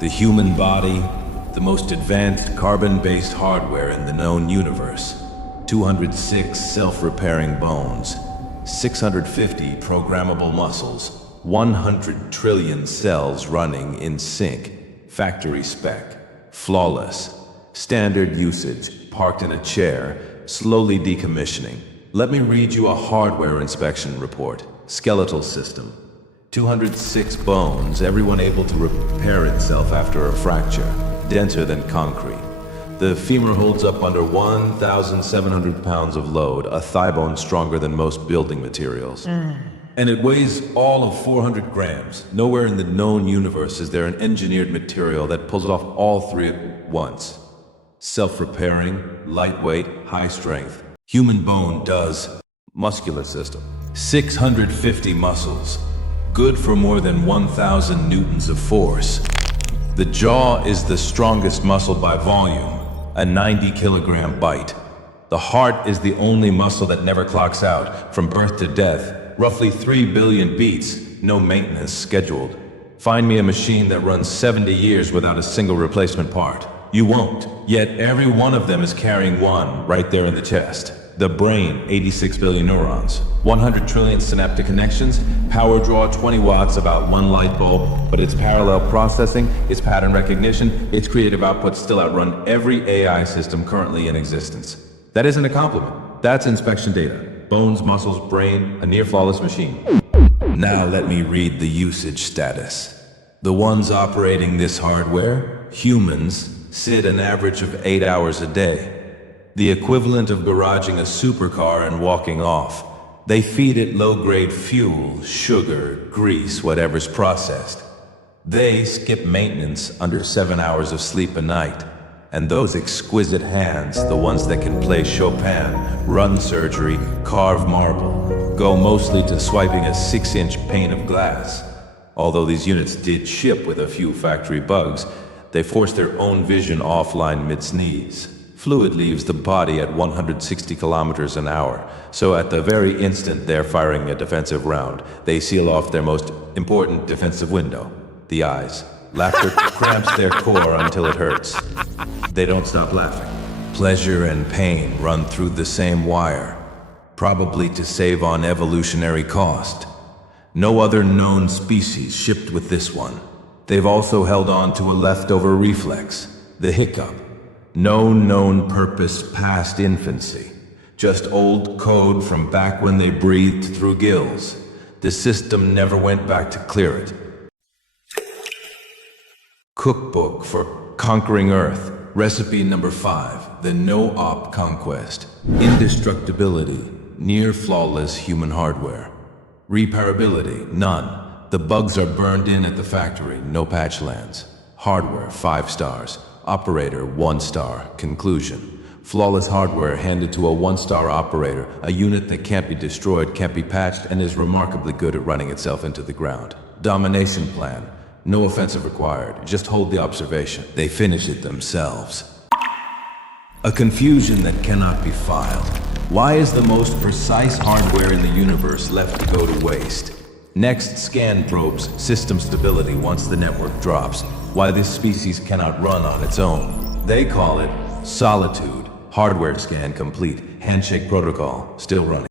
The human body, the most advanced carbon-based hardware in the known universe. 206 self-repairing bones, 650 programmable muscles, 100 trillion cells running in sync. Factory spec, flawless. Standard usage, parked in a chair, slowly decommissioning. Let me read you a hardware inspection report. Skeletal system. 206 bones, everyone able to repair itself after a fracture. Denser than concrete. The femur holds up under 1,700 pounds of load, a thigh bone stronger than most building materials. And it weighs all of 400 grams. Nowhere in the known universe is there an engineered material that pulls off all three at once. Self-repairing, lightweight, high strength. Human bone does. Muscular system. 650 muscles. Good for more than 1,000 newtons of force. The jaw is the strongest muscle by volume, a 90-kilogram bite. The heart is the only muscle that never clocks out, from birth to death. Roughly 3 billion beats, no maintenance scheduled. Find me a machine that runs 70 years without a single replacement part. You won't. Yet every one of them is carrying one right there in the chest. The brain, 86 billion neurons, 100 trillion synaptic connections, power draw 20 watts, about one light bulb, but its parallel processing, its pattern recognition, its creative output still outrun every AI system currently in existence. That isn't a compliment. That's inspection data. Bones, muscles, brain, a near-flawless machine. Now let me read the usage status. The ones operating this hardware, humans, sit an average of 8 hours a day. The equivalent of garaging a supercar and walking off. They feed it low-grade fuel, sugar, grease, whatever's processed. They skip maintenance under 7 hours of sleep a night. And those exquisite hands, the ones that can play Chopin, run surgery, carve marble, go mostly to swiping a 6-inch pane of glass. Although these units did ship with a few factory bugs, they force their own vision offline mid-sneeze. Fluid leaves the body at 160 kilometers an hour, so at the very instant they're firing a defensive round, they seal off their most important defensive window, the eyes. Laughter cramps their core until it hurts. They don't stop laughing. Pleasure and pain run through the same wire, probably to save on evolutionary cost. No other known species shipped with this one. They've also held on to a leftover reflex, the hiccup. No known purpose past infancy. Just old code from back when they breathed through gills. The system never went back to clear it. Cookbook for Conquering Earth. Recipe number 5, the no-op Conquest. Indestructibility, near-flawless human hardware. Repairability, none. The bugs are burned in at the factory, no patch lands. Hardware, 5 stars. Operator, 1 star. Conclusion. Flawless hardware handed to a 1-star operator, a unit that can't be destroyed, can't be patched, and is remarkably good at running itself into the ground. Domination plan. No offensive required, just hold the observation. They finish it themselves. A confusion that cannot be filed. Why is the most precise hardware in the universe left to go to waste? Next, scan probes system stability once the network drops. Why this species cannot run on its own. They call it Solitude. Hardware scan complete. Handshake protocol still running.